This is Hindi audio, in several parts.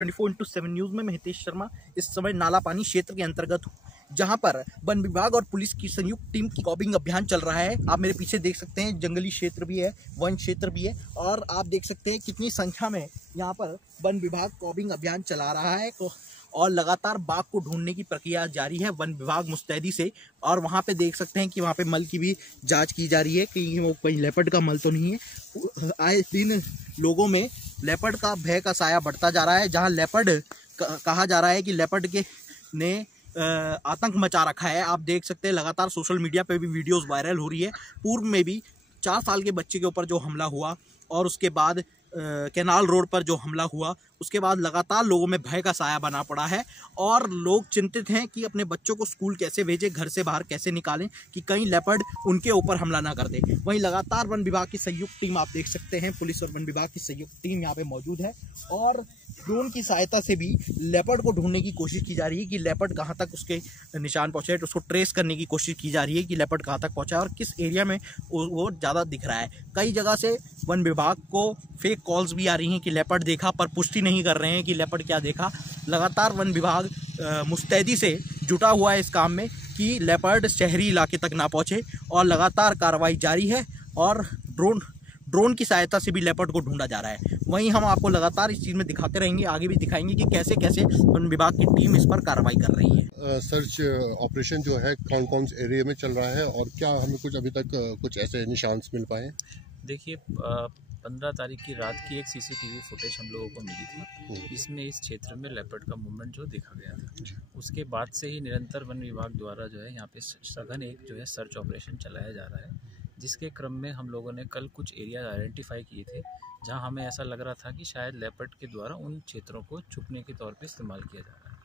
24/7 न्यूज में मैं हितेश शर्मा इस समय नाला पानी क्षेत्र के अंतर्गत हूँ, जहां पर वन विभाग और पुलिस की संयुक्त टीम की कॉबिंग अभियान चल रहा है। आप मेरे पीछे देख सकते हैं जंगली क्षेत्र भी है, वन क्षेत्र भी है, और आप देख सकते हैं कितनी संख्या में यहाँ पर वन विभाग कॉबिंग अभियान चला रहा है और लगातार बाघ को ढूंढने की प्रक्रिया जारी है वन विभाग मुस्तैदी से। और वहाँ पे देख सकते हैं कि वहाँ पे मल की भी जांच की जा रही है कि वो कहीं लेपर्ड का मल तो नहीं है। आए दिन लोगों में लेपर्ड का भय का साया बढ़ता जा रहा है, जहाँ लेपर्ड कहा जा रहा है कि लेपर्ड के ने आतंक मचा रखा है। आप देख सकते हैं लगातार सोशल मीडिया पे भी वीडियोस वायरल हो रही है। पूर्व में भी 4 साल के बच्चे के ऊपर जो हमला हुआ और उसके बाद कैनाल रोड पर जो हमला हुआ, उसके बाद लगातार लोगों में भय का साया बना पड़ा है और लोग चिंतित हैं कि अपने बच्चों को स्कूल कैसे भेजें, घर से बाहर कैसे निकालें कि कहीं लेपर्ड उनके ऊपर हमला ना कर दे। वहीं लगातार वन विभाग की संयुक्त टीम आप देख सकते हैं, पुलिस और वन विभाग की संयुक्त टीम यहाँ पे मौजूद है और ड्रोन की सहायता से भी लेपर्ड को ढूंढने की कोशिश की जा रही है कि लेपर्ड कहाँ तक उसके निशान पहुँचे, तो उसको ट्रेस करने की कोशिश की जा रही है कि लेपर्ड कहाँ तक पहुँचा और किस एरिया में वो ज़्यादा दिख रहा है। कई जगह से वन विभाग को फेक कॉल्स भी आ रही हैं कि लेपर्ड देखा, पर पुष्टि नहीं कर रहे हैं कि लेपर्ड क्या देखा। लगातार वन विभाग मुस्तैदी से जुटा हुआ है इस काम में कि लेपर्ड शहरी इलाके तक ना पहुँचे और लगातार कार्रवाई जारी है और ड्रोन की सहायता से भी लेपर्ड को ढूंढा जा रहा है। वहीं हम आपको लगातार इस चीज़ में दिखाते रहेंगे, आगे भी दिखाएंगे कि कैसे कैसे वन विभाग की टीम इस पर कार्रवाई कर रही है। सर्च ऑपरेशन जो है कौन कौन से एरिया में चल रहा है और क्या हमें कुछ अभी तक कुछ ऐसे निशान मिल पाए? देखिए, 15 तारीख की रात की एक सीसीटीवी फुटेज हम लोगों को मिली थी, जिसमें इस क्षेत्र में लेपर्ड का मूवमेंट जो देखा गया था। उसके बाद से ही निरंतर वन विभाग द्वारा जो है यहाँ पे सघन एक जो है सर्च ऑपरेशन चलाया जा रहा है, जिसके क्रम में हम लोगों ने कल कुछ एरिया आइडेंटिफाई किए थे जहाँ हमें ऐसा लग रहा था कि शायद लेपर्ड के द्वारा उन क्षेत्रों को छुपने के तौर पे इस्तेमाल किया जा रहा है।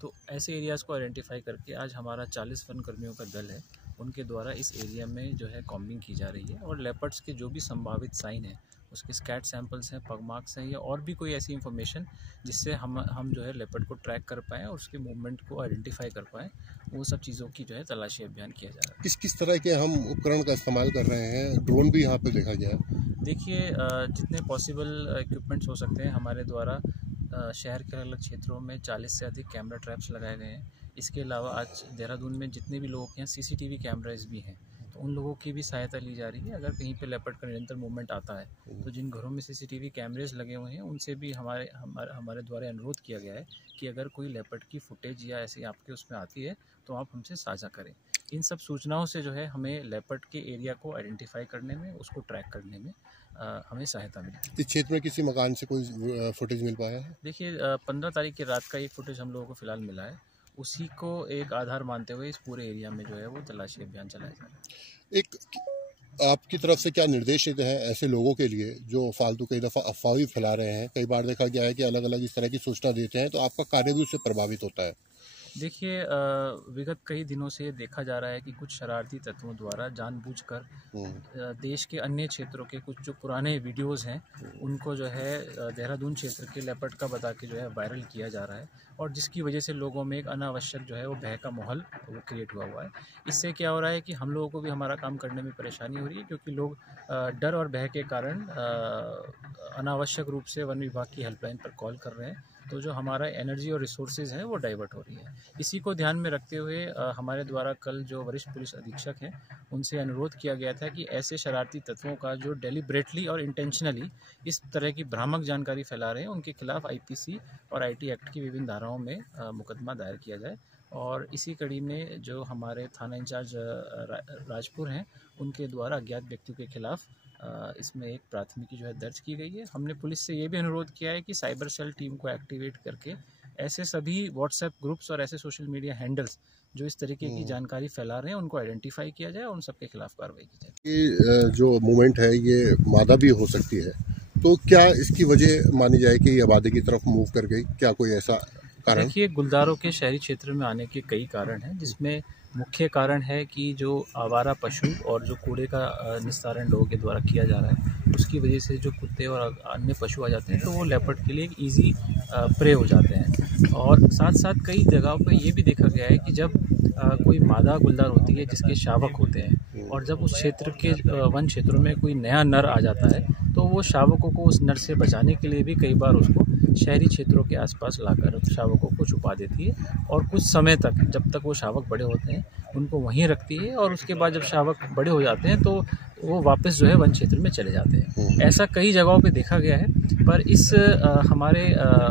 तो ऐसे एरियाज़ को आइडेंटिफाई करके आज हमारा 40 वन कर्मियों का दल है, उनके द्वारा इस एरिया में जो है कॉम्बिंग की जा रही है और लेपर्ड्स के जो भी संभावित साइन है, उसके स्कैट सैंपल्स हैं, पग मार्क्स हैं या और भी कोई ऐसी इन्फॉर्मेशन जिससे हम जो है लेपर्ड को ट्रैक कर पाएँ और उसके मूवमेंट को आइडेंटिफाई कर पाएँ, वो सब चीज़ों की जो है तलाशी अभियान किया जा रहा है। किस तरह के हम उपकरण का इस्तेमाल कर रहे हैं? ड्रोन भी यहाँ पे देखा गया है। देखिए, जितने पॉसिबल इक्विपमेंट्स हो सकते हैं हमारे द्वारा शहर के अलग क्षेत्रों में 40 से अधिक कैमरा ट्रैप्स लगाए गए हैं। इसके अलावा आज देहरादून में जितने भी लोगों के यहाँ सीसीटीवी कैमराज भी हैं, तो उन लोगों की भी सहायता ली जा रही है। अगर कहीं पे लेपर्ड का निरंतर मूवमेंट आता है तो जिन घरों में सीसीटीवी कैमरेज लगे हुए हैं उनसे भी हमारे द्वारा अनुरोध किया गया है कि अगर कोई लेपर्ड की फुटेज या ऐसी आपके उसमें आती है तो आप हमसे साझा करें। इन सब सूचनाओं से जो है हमें लेपर्ड के एरिया को आइडेंटिफाई करने में, उसको ट्रैक करने में हमें सहायता मिली। इस क्षेत्र में किसी मकान से कोई फुटेज मिल पाया है? देखिए, 15 तारीख की रात का एक फुटेज हम लोगों को फिलहाल मिला है, उसी को एक आधार मानते हुए इस पूरे एरिया में जो है वो तलाशी अभियान चलाया जा रहा है। एक आपकी तरफ से क्या निर्देश देते हैं ऐसे लोगों के लिए जो फालतू कई दफ़ा अफवाह फैला रहे हैं? कई बार देखा गया है कि अलग अलग इस तरह की सूचना देते हैं, तो आपका कार्य भी उससे प्रभावित होता है। देखिए, विगत कई दिनों से देखा जा रहा है कि कुछ शरारती तत्वों द्वारा जानबूझकर देश के अन्य क्षेत्रों के कुछ जो पुराने वीडियोस हैं उनको जो है देहरादून क्षेत्र के लेपर्ड का बता के जो है वायरल किया जा रहा है और जिसकी वजह से लोगों में एक अनावश्यक जो है वो भय का माहौल वो क्रिएट हुआ है। इससे क्या हो रहा है कि हम लोगों को भी हमारा काम करने में परेशानी हो रही है, क्योंकि लोग डर और भय के कारण अनावश्यक रूप से वन विभाग की हेल्पलाइन पर कॉल कर रहे हैं, तो जो हमारा एनर्जी और रिसोर्सेज है वो डाइवर्ट हो रही है। इसी को ध्यान में रखते हुए हमारे द्वारा कल जो वरिष्ठ पुलिस अधीक्षक हैं उनसे अनुरोध किया गया था कि ऐसे शरारती तत्वों का जो डेलिब्रेटली और इंटेंशनली इस तरह की भ्रामक जानकारी फैला रहे हैं उनके खिलाफ आईपीसी और आईटी एक्ट की विभिन्न धाराओं में मुकदमा दायर किया जाए। और इसी कड़ी में जो हमारे थाना इंचार्ज राजपुर हैं उनके द्वारा अज्ञात व्यक्तियों के खिलाफ इसमें एक प्राथमिकी जो है दर्ज की गई है। हमने पुलिस से ये भी अनुरोध किया है कि साइबर सेल टीम को एक्टिवेट करके ऐसे सभी व्हाट्सएप ग्रुप्स और ऐसे सोशल मीडिया हैंडल्स जो इस तरीके की जानकारी फैला रहे हैं उनको आइडेंटिफाई किया जाए और उन सबके खिलाफ कार्रवाई की जाए। ये जो मूवमेंट है ये मादा भी हो सकती है, तो क्या इसकी वजह मानी जाए कि ये आबादी की तरफ मूव कर गई? क्या कोई ऐसा कारण? देखिए, गुलदारों के शहरी क्षेत्र में आने के कई कारण हैं, जिसमें मुख्य कारण है कि जो आवारा पशु और जो कूड़े का निस्तारण लोगों के द्वारा किया जा रहा है उसकी वजह से जो कुत्ते और अन्य पशु आ जाते हैं तो वो लेपर्ड के लिए एक ईजी प्रे हो जाते हैं। और साथ साथ कई जगहों पर ये भी देखा गया है कि जब कोई मादा गुलदार होती है जिसके शावक होते हैं और जब उस क्षेत्र के वन क्षेत्रों में कोई नया नर आ जाता है तो वो शावकों को उस नर से बचाने के लिए भी कई बार उसको शहरी क्षेत्रों के आसपास लाकर शावकों को छुपा देती है और कुछ समय तक, जब तक वो शावक बड़े होते हैं, उनको वहीं रखती है और उसके बाद जब शावक बड़े हो जाते हैं तो वो वापस जो है वन क्षेत्र में चले जाते हैं। ऐसा कई जगहों पे देखा गया है, पर इस हमारे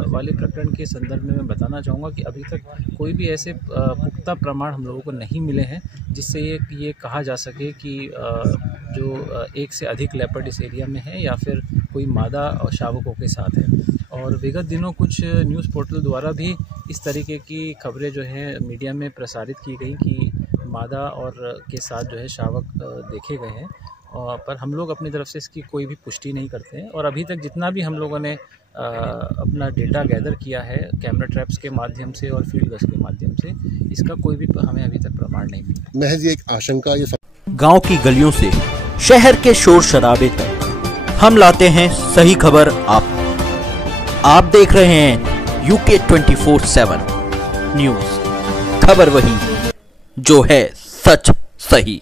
वाले प्रकरण के संदर्भ में मैं बताना चाहूँगा कि अभी तक कोई भी ऐसे पुख्ता प्रमाण हम लोगों को नहीं मिले हैं जिससे ये कहा जा सके कि जो एक से अधिक लेपर्ड इस एरिया में है या फिर कोई मादा और शावकों के साथ है। और विगत दिनों कुछ न्यूज़ पोर्टल द्वारा भी इस तरीके की खबरें जो हैं मीडिया में प्रसारित की गई कि मादा और के साथ जो है शावक देखे गए हैं, पर हम लोग अपनी तरफ से इसकी कोई भी पुष्टि नहीं करते हैं। और अभी तक जितना भी हम लोगों ने अपना डेटा गैदर किया है कैमरा ट्रैप्स के माध्यम से और फील्ड गश्त के माध्यम से, इसका कोई भी हमें अभी तक प्रमाण नहीं मिला। महज एक आशंका, ये गांव की गलियों से शहर के शोर शराबे तक हम लाते हैं सही खबर आप देख रहे हैं यूके 24/7 न्यूज़। खबर वही जो है सच सही।